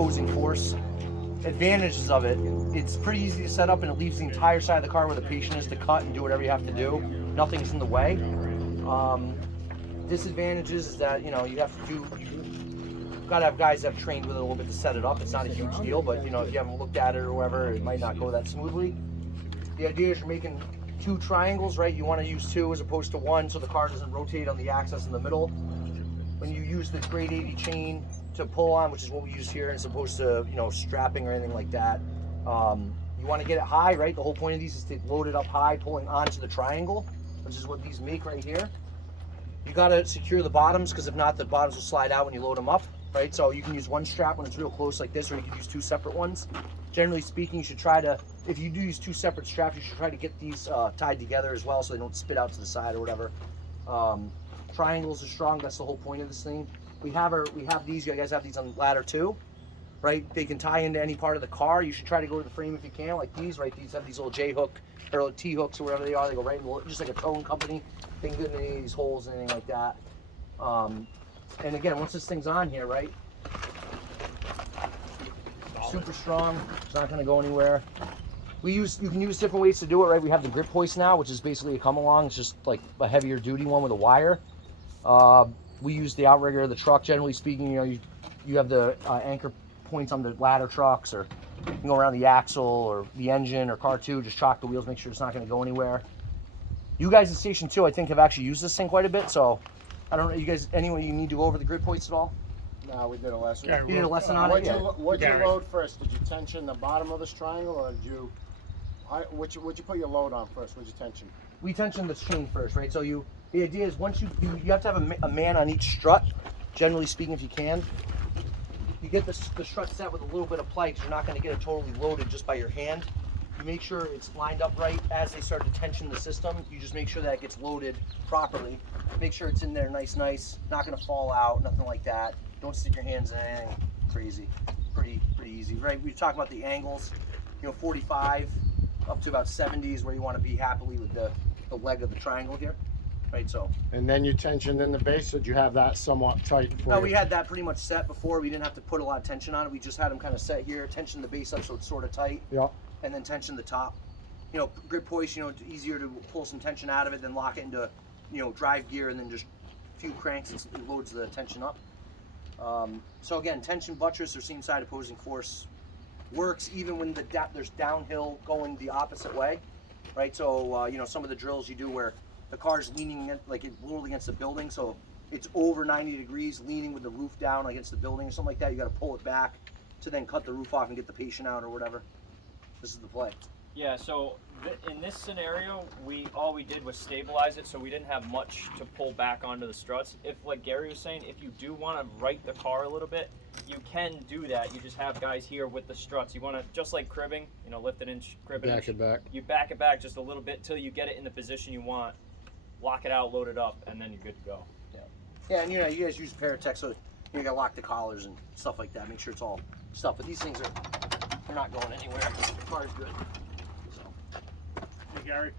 opposing force. Advantages of it, it's pretty easy to set up and it leaves the entire side of the car where the patient is to cut and do whatever you have to do. Nothing's in the way. Disadvantages is that, you know, you gotta have guys that have trained with it a little bit to set it up. It's not a huge deal, but you know, if you haven't looked at it or whatever, it might not go that smoothly. The idea is you're making 2 triangles, right? You want to use 2 as opposed to 1 so the car doesn't rotate on the axis in the middle. When you use the grade 80 chain to pull on, which is what we use here, as opposed to, you know, strapping or anything like that, you want to get it high, right? The whole point of these is to load it up high, pulling onto the triangle, which is what these make right here. You got to secure the bottoms, because if not, the bottoms will slide out when you load them up, right? So you can use 1 strap when it's real close like this, or you can use 2 separate ones. Generally speaking, you should try to, if you do use 2 separate straps, you should try to get these tied together as well so they don't spit out to the side or whatever. Triangles are strong. That's the whole point of this thing. We have these. You guys have these on ladder 2, right? They can tie into any part of the car. You should try to go to the frame if you can, like these, right? These have these little J hook or T hooks or whatever they are. They go right in, just like a towing company. They can get in any of these holes, anything like that. And again, once this thing's on here, right? Super strong. It's not going to go anywhere. You can use different ways to do it, right? We have the grip hoist now, which is basically a come along. It's just like a heavier duty one with a wire. We use the outrigger of the truck. Generally speaking, you know, you have the anchor points on the ladder trucks, or you can go around the axle or the engine or car 2, just chalk the wheels, make sure it's not going to go anywhere. You guys at Station 2, I think, have actually used this thing quite a bit, so I don't know, you guys, anyway, you need to go over the grip hoist at all? No, we did a lesson. You did a lesson on it? What'd you load first? Did you tension the bottom of this triangle, or did you, what'd you put your load on first? What'd you tension? We tension the chain first, right? So the idea is once you have to have a man on each strut, generally speaking, if you can. You get the strut set with a little bit of play, because you're not going to get it totally loaded just by your hand. You make sure it's lined up right as they start to tension the system. You just make sure that it gets loaded properly. Make sure it's in there nice, not going to fall out, nothing like that. Don't stick your hands in anything crazy. Pretty easy, right? We talk about the angles, you know, 45 up to about 70 is where you want to be happily with the leg of the triangle here, right? So. And then you tensioned in the base, or did you have that somewhat tight? No, we had that pretty much set before. We didn't have to put a lot of tension on it. We just had them kind of set here, tension the base up so it's sort of tight. Yeah. And then tension the top. You know, grip hoist, you know, it's easier to pull some tension out of it than lock it into, you know, drive gear and then just a few cranks and it loads the tension up. So again, tension buttress or seam side opposing force works even when there's downhill going the opposite way, right? So, you know, some of the drills you do where the car's leaning like it rolled against the building, so it's over 90 degrees, leaning with the roof down against the building or something like that. You got to pull it back to then cut the roof off and get the patient out or whatever. This is the play. Yeah, so in this scenario, all we did was stabilize it, so we didn't have much to pull back onto the struts. If, like Gary was saying, if you do want to right the car a little bit, you can do that. You just have guys here with the struts. You want to, just like cribbing, you know, lift an inch, crib an inch. Back it back. You back it back just a little bit till you get it in the position you want. Lock it out, load it up, and then you're good to go. Yeah, and you know, you guys use Paratech, so you gotta lock the collars and stuff like that. Make sure it's all stuff. But these things they're not going anywhere. The car's good. Hey, Gary.